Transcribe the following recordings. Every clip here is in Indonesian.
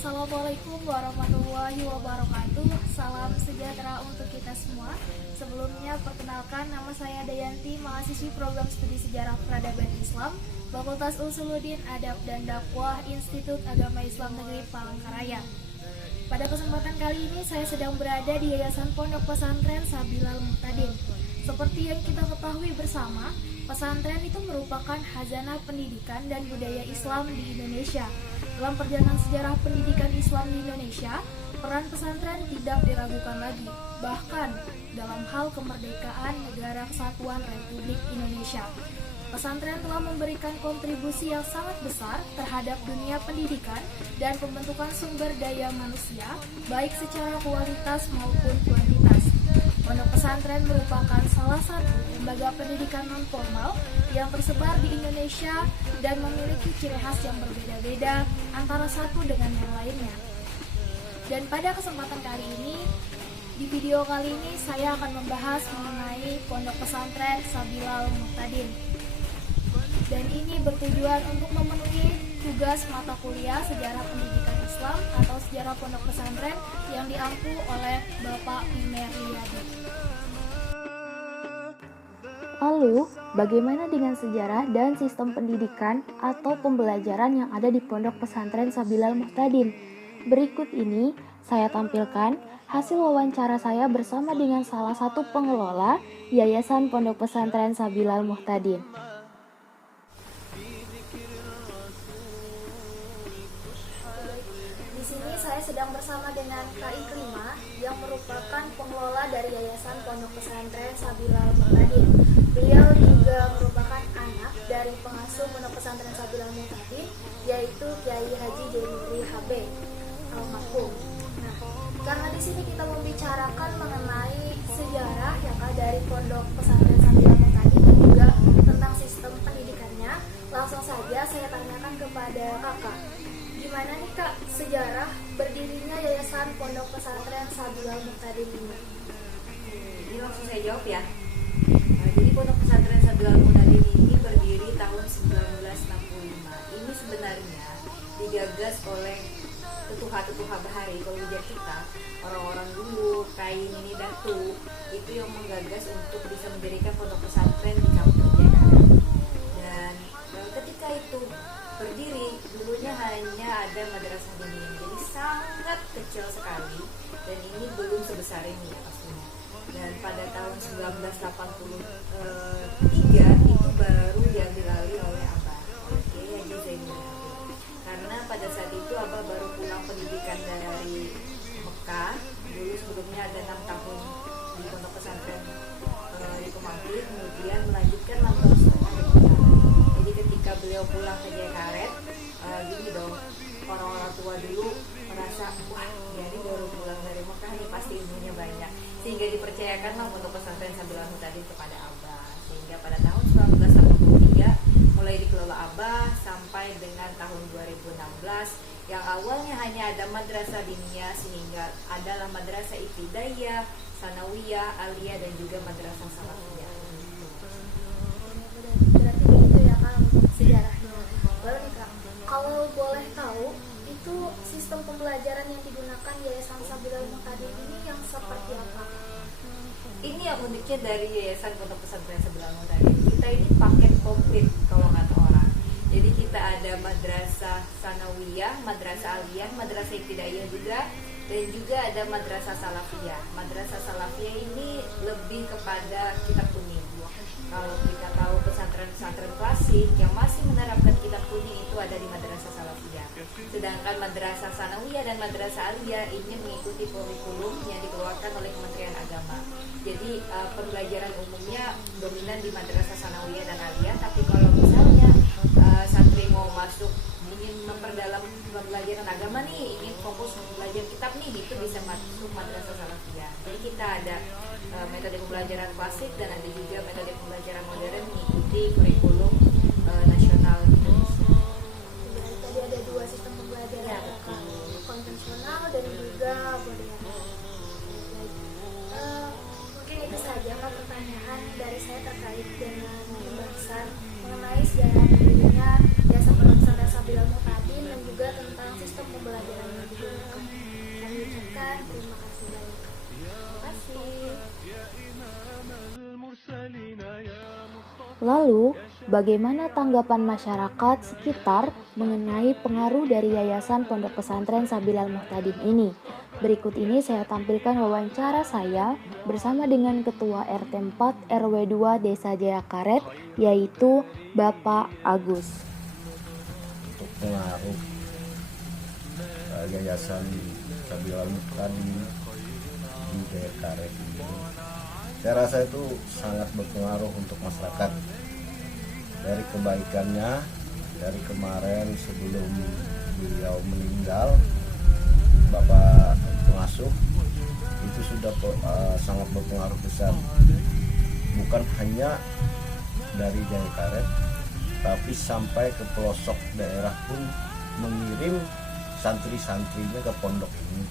Assalamualaikum warahmatullahi wabarakatuh. Salam sejahtera untuk kita semua. Sebelumnya perkenalkan, nama saya Dayanti, mahasiswi program studi sejarah peradaban Islam, Fakultas Usuluddin Adab dan Dakwah, Institut Agama Islam Negeri Palangkaraya. Pada kesempatan kali ini saya sedang berada di Yayasan Pondok Pesantren Sabilal Muhtadin. Seperti yang kita ketahui bersama, pesantren itu merupakan khazanah pendidikan dan budaya Islam di Indonesia. Dalam perjalanan sejarah pendidikan Islam di Indonesia, peran pesantren tidak diragukan lagi. Bahkan dalam hal kemerdekaan Negara Kesatuan Republik Indonesia, pesantren telah memberikan kontribusi yang sangat besar terhadap dunia pendidikan dan pembentukan sumber daya manusia, baik secara kualitas maupun kuantitas. Pondok pesantren merupakan salah satu lembaga pendidikan non-formal yang tersebar di Indonesia dan memiliki ciri khas yang berbeda-beda antara satu dengan yang lainnya. Dan pada kesempatan kali ini, di video kali ini saya akan membahas mengenai Pondok Pesantren Sabilal Muhtadin. Dan ini bertujuan untuk memenuhi tugas mata kuliah Sejarah Pendidikan Islam atau Sejarah Pondok Pesantren yang diampu oleh Bapak Imer Riyadi. Lalu, bagaimana dengan sejarah dan sistem pendidikan atau pembelajaran yang ada di Pondok Pesantren Sabilal Muhtadin? Berikut ini saya tampilkan hasil wawancara saya bersama dengan salah satu pengelola Yayasan Pondok Pesantren Sabilal Muhtadin. Di sini saya sedang bersama dengan Kak Ikrimah yang merupakan pengelola dari Yayasan Pondok Pesantren Sabilal Muhtadin. Beliau juga merupakan anak dari pengasuh Pondok Pesantren Sabilal Muhtadin, yaitu Kiai Haji Jainudri HB almarhum. Nah, karena di sini kita membicarakan mengenai sejarah yang ada dari Pondok Pesantren Sabilal Muhtadin dan juga tentang sistem pendidikannya, langsung saja saya tanyakan kepada Kakak. Gimana nih Kak sejarah berdirinya Yayasan Pondok Pesantren Sabilal Muhtadin ini? Ini langsung saya jawab ya. Jadi Pondok Pesantren Sabilal Muhtadin ini berdiri tahun 1965. Ini sebenarnya digagas oleh tetuha bahari Kalujar kita, orang-orang dulu, kain ini datu, itu yang menggagas untuk bisa mendirikan pondok pesantren di kampung Jakarta. Dan ketika itu berdiri, dulunya hanya ada madrasah diniyah, jadi sangat kecil sekali, dan ini belum sebesar ini ya pastinya. Dan pada tahun 1983 itu baru diambil alih oleh Abah, oleh Kiai Haji Zainul Abidin. Karena pada saat itu Abah baru pulang pendidikan dari Mekah. Dulu sebelumnya ada 6 tahun di pondok pesantren di Kemangki, kemudian melanjutkan 6 tahun setengah di Mekah. Jadi ketika beliau pulang ke Jakarta, gini dong, orang-orang tua dulu merasa, wah dia ini baru pulang dari Mekah nih, pasti ilmunya banyak, sehingga dipercayakanlah pondok pesantren Sabilal Muhtadin kepada Abah. Sehingga pada tahun 1983 mulai dikelola Abah sampai dengan tahun 2016, yang awalnya hanya ada madrasah diniyah sehingga adalah madrasah ibtidaiyah, sanawiyah, aliyah, dan juga madrasah salafiyah. Berarti begitu ya Kak untuk sejarahnya. Lalu nih Kak, kalau boleh tahu, itu sistem pembelajaran yang digunakan Yayasan Sabilal Muhtadin ini yang seperti apa? Ini yang uniknya dari Yayasan Pondok Pesantren Sabilal Muhtadin. Kita ini paket komplit kalau kata orang. Jadi kita ada madrasah sanawiyah, madrasah aliyah, madrasah ibtidaiyah juga, dan juga ada madrasah salafiyah. Madrasah salafiyah ini lebih kepada kitab kuning. Kalau kita tahu pesantren-pesantren klasik yang masih menerapkan kitab kuning itu ada di madrasah salafiyah. Sedangkan madrasah sanawiyah dan madrasah aliyah ini mengikuti kurikulum yang dikeluarkan oleh Kementerian Agama. Jadi pembelajaran umumnya dominan di madrasah sanawiyah dan aliyah, tapi kalau misalnya santri mau masuk ingin memperdalam pembelajaran agama nih, ingin fokus belajar kitab nih, itu bisa masuk madrasah salafiyah. Jadi kita ada metode pembelajaran klasik dan ada juga metode pembelajaran modern mengikuti kurikulum nasional Indonesia. Jadi tadi ada dua sistem pembelajaran ya, konvensional dan juga modern. Mungkin itu saja Kak pertanyaan dari saya terkait dengan pembahasan mengenai sejarah berdirinya Yayasan Pondok Pesantren Sabilal Muhtadin dan juga tentang sistem pembelajaran. dan terima kasih banyak. Terima kasih. Lalu, bagaimana tanggapan masyarakat sekitar mengenai pengaruh dari Yayasan Pondok Pesantren Sabilal Muhtadin ini? Berikut ini saya tampilkan wawancara saya bersama dengan Ketua RT 4 RW 2 Desa Jayakaret, yaitu Bapak Agus. Untuk pengaruh Yayasan Sabilal Muhtadin di Jayakaret ini, saya rasa itu sangat berpengaruh untuk masyarakat. Dari kebaikannya, dari kemarin sebelum beliau meninggal, Bapak pengasuh itu sudah sangat berpengaruh besar, bukan hanya dari Jayakaret, tapi sampai ke pelosok daerah pun mengirim santri-santrinya ke pondok ini,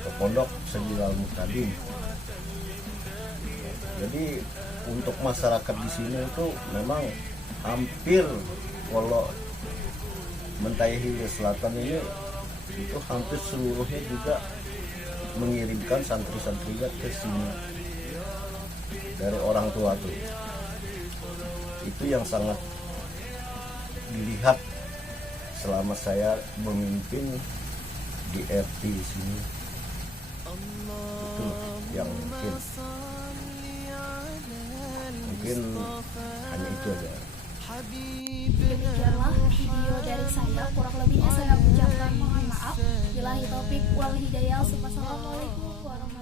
ke pondok Sabilal Muhtadin. Jadi untuk masyarakat di sini itu memang hampir, kalau Mentaya Hilir Selatan ini itu hampir seluruhnya juga mengirimkan santri-santrinya ke sini dari orang tua tuh. Itu yang sangat dilihat selama saya memimpin di RT sini. Itu yang mungkin hanya itu aja. Demikianlah video dari saya, kurang lebihnya saya ucapkan mohon maaf. Billahi taufik wal hidayah. Wassalamualaikum warahmatullahi wabarakatuh.